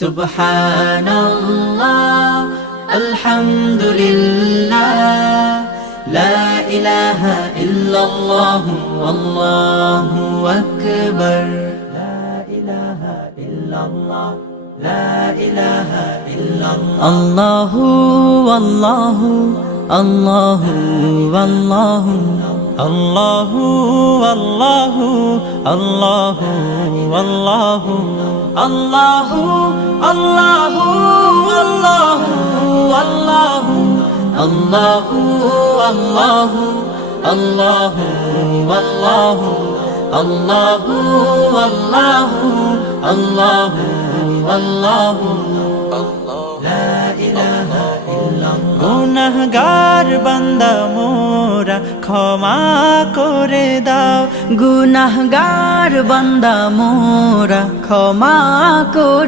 সুবহানাল্লাহ আলহামদুলিল্লাহ লা ইলাহা ইল্লাল্লাহ আল্লাহু আকবার লা ইলাহা ইল্লাল্লাহ লা ইলাহা ইল্লাল্লাহ আল্লাহু আল্লাহু আল্লাহু আল্লাহু আল্লাহু আল্লাহু আল্লাহু আল্লাহু আল্লাহু আল্লাহু আল্লাহু আল্লাহু আল্লাহু আল্লাহু আল্লাহু আল্লাহু আল্লাহু আল্লাহু লা ইলাহা ইল্লাল্লাহ গুনাহগার বান্দা মোরা ক্ষমা করে দাও গুনাহগার বান্দা মোরা ক্ষমা করে